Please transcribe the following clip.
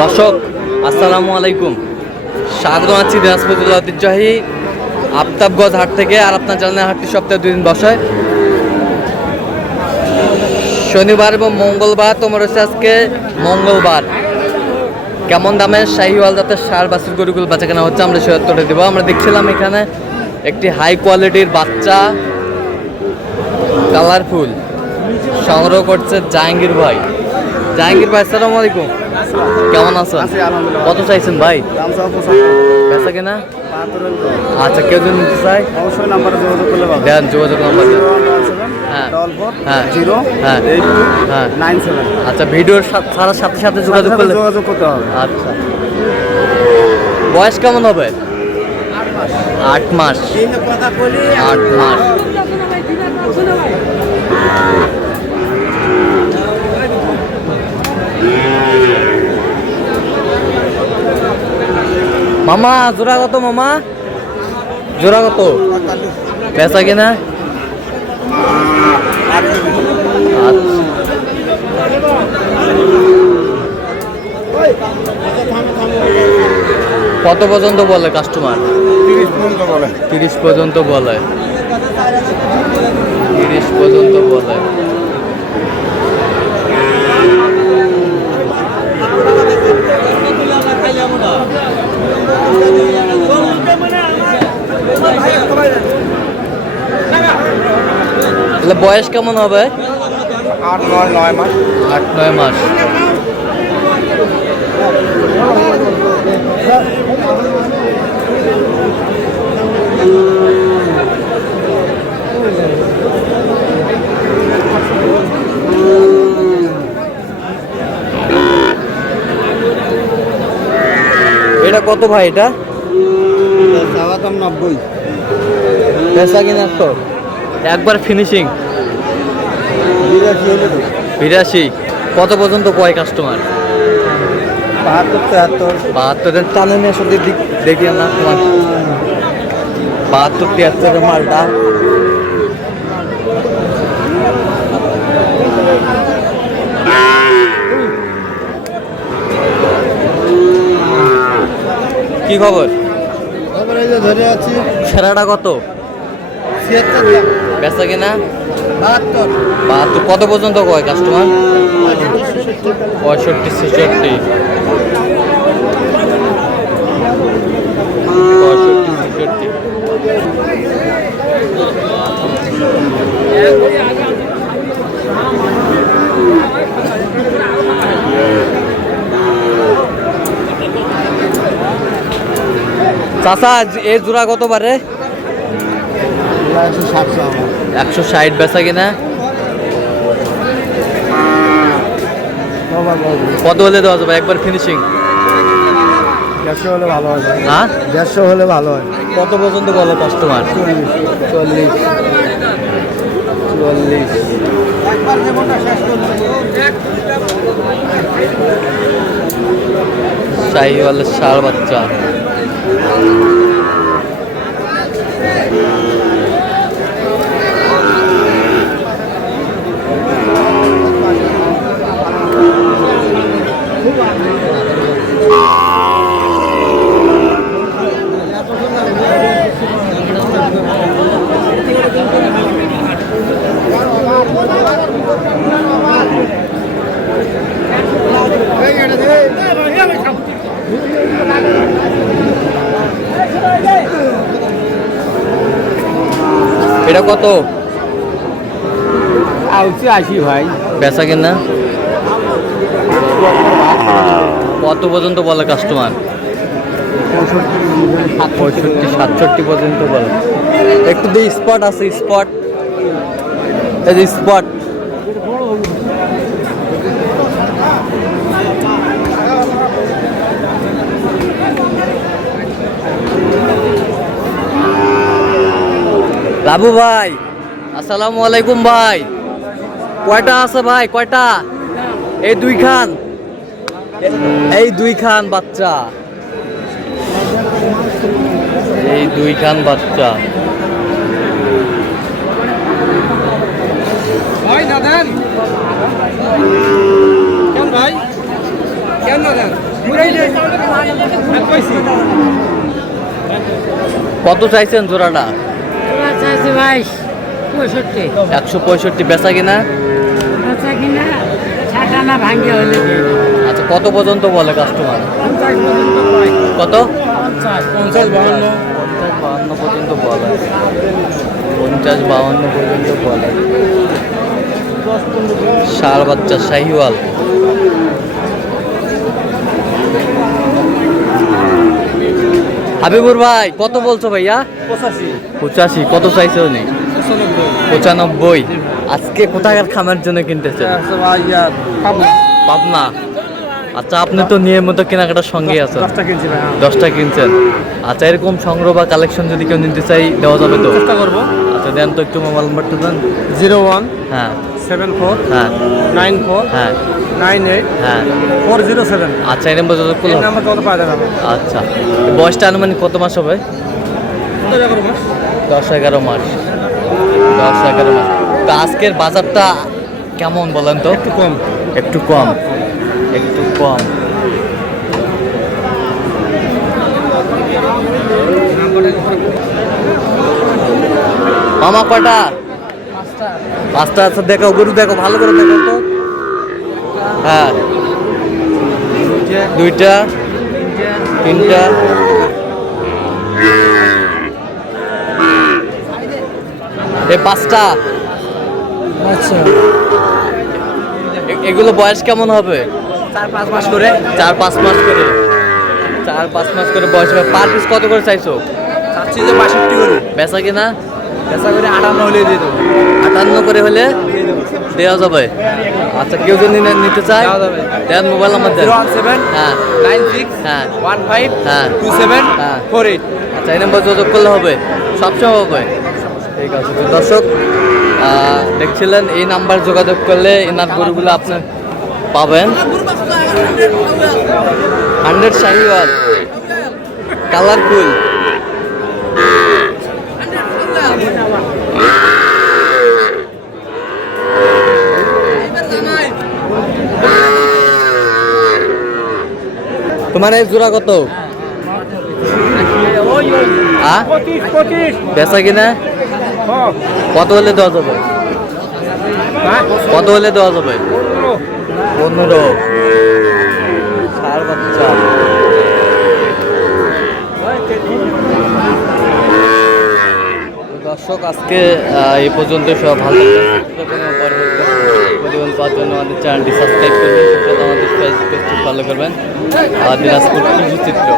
দর্শক আসসালামু আলাইকুম, স্বাগত জানাচ্ছি দিনাজপুর জেলার ঐতিহ্যবাহী আফতাবগঞ্জ হাট থেকে। আর আপনার জানেন হাটটি সপ্তাহে 2 দিন বসে, শনিবার এবং মঙ্গলবার। তোমার হচ্ছে আজকে মঙ্গলবার। কেমন দামের শাহিওয়াল জাতের ষাঁড় বাছুর গরুগুলো বেচা কেনা হচ্ছে আমরা সে উত্তরে দেবো। আমরা দেখছিলাম এখানে একটি হাই কোয়ালিটির বাচ্চা কালারফুল সংগ্রহ করছে জাহাঙ্গীর ভাই। জাহাঙ্গীর ভাই আসসালামু আলাইকুম, কেমন আছেন? কত চাইছেন ভাই? বেচা কেনা? আচ্ছা, কেউ যদি নিতে চাই অবশ্যই নাম্বারে যোগাযোগ করলে পাবেন। দেন যোগাযোগ নাম্বার দেন। হ্যাঁ হ্যাঁ 0 আচ্ছা, ভিডিওর ছাড়ার সাথে সাথে যোগাযোগ করতে হবে। আচ্ছা, বয়স কেমন হবে? 8 মাস। 8 মাস। মামা জোড়া কত? মামা জোড়া কত? বেচা কিনা? কত পর্যন্ত বলে কাস্টমার? 30 পর্যন্ত বলে। 30 পর্যন্ত বলে। 30 পর্যন্ত বলে। তাহলে বয়স কেমন হবে? 8-9 মাস। 8-9 মাস। এটা কত ভাই? এটা দাম 90। পেশা কিনা তো একবার ফিনিশিং 82। কত পর্যন্ত কয় কাস্টমার? 72 টানে নিয়ে সত্যি দেখি না তোমার 72-73 মালটা। কি খবর? ধরে আছি। সেরাটা কত? 76। বেচা কিনা? 72। কত পর্যন্ত কয় কাস্টমার? 65-66। 65-66। চাচা এই জোড়া কত পারে? 160 বেচা কিনা? কত হলে দেওয়া যাবে একবার ফিনিশিং? 150 হলে ভালো হয়। হ্যাঁ 150 হলে ভালো হয়। কত পর্যন্ত বলে কাস্টমার? 40। শাহিওয়ালের ষাঁড় বাচ্চা। এটা কত? 80 ভাই। বেচা কিনা? কত পর্যন্ত বলে কাস্টমার? 65-67 পর্যন্ত বলে। একটু দিয়ে স্পট আছে, স্পট এই যে স্পট। লাবু ভাই আসসালামু আলাইকুম ভাই। কয়টা আছে ভাই? কয়টা? এই 2 খান। এই 2 খান বাচ্চা। এই 2 খান বাচ্চা। ভাই দাদান কেন ভাই কত চাইছেন জোড়াটা? চাইছে ভাই 65 165 বেচা কিনা? আচ্ছা কিনা ছাটানা ভাঙ্গে হলে আচ্ছা, কত পর্যন্ত বলে কাস্টমার? 50 পর্যন্ত পাই। কত? 50 52 52 পর্যন্ত বলে। 50-52 পর্যন্ত বলে। ষাঁড় বাচ্চা শাহিওয়াল। হাবিবুর ভাই কত বলছো ভাইয়া? 85। কত চাইছে উনি? 95। আজকে কোথাকার খামার জন্য কিনতেছেন? পাবনা। আচ্ছা, আপনি তো নিয়মিত কেনাকাটার সঙ্গে আছেন। 10টা কিনছেন। আচ্ছা, এরকম সংগ্রহ বা কালেকশন যদি কেউ নিতে চাই দেওয়া যাবে তো? চেষ্টা করবো। আচ্ছা, দেন তো একটু মোবাইল নাম্বারটা দেন। 01 হ্যাঁ 74 হ্যাঁ 94 হ্যাঁ 98 হ্যাঁ 407। আচ্ছা, এই নাম্বার যোগাযোগ এই করলাম। নাম্বার কত পাওয়া যাবে? আচ্ছা, বয়সটা আনুমানিক কত মাস হবে? 10-11 মাস। 10-11 মাস। তো আজকের বাজারটা কেমন বলেন তো? একটু কম। একটু কম। একটু কম। মামা কয়টা? 5টা। আচ্ছা, দেখো গরু, দেখো ভালো করে দেখো তো। হ্যাঁ, 2টা 3টা। এই 5টা। আচ্ছা, এগুলো বয়স কেমন হবে? 4-5 মাস করে। 4-5 মাস করে। 4-5 মাস করে বয়স হবে। পার পিস কত করে চাইছো? চাচ্ছি যে 62 করে। বেচা কিনা? পেশা করে 58 হলে দিয়ে দেবো। 58 করে হলে দেওয়া যাবে। আচ্ছা, কেউ যদি নিতে চায় দেওয়া যাবে। দেন, মোবাইল নাম্বার দেন। 017 হ্যাঁ 96 হ্যাঁ 15 হ্যাঁ 27 হ্যাঁ। 48। আচ্ছা, এই নাম্বার যোগাযোগ করলে হবে? সবসময় হবে? ঠিক আছে। তো দর্শক, দেখছিলেন এই নাম্বার যোগাযোগ করলে এনার গরুগুলো আপনি পাবেন। 100 শাহিওয়াল, কালারফুল। তোমার এই জোড়া কত? বেচা কিনা? কত হলে দেওয়া যাবে? কত হলে দেওয়া যাবে? 15। ষাঁড় বাচ্চা। দর্শক, আজকে এই পর্যন্ত সব ভালো থাকবেন। পরবর্তী প্রতিবেদন পাওয়ার জন্য আমাদের চ্যানেলটি সাবস্ক্রাইব করবেন, আমাদের ফেসবুক পেজটি ফলো করবেন। দিনাজপুর কৃষি চিত্র।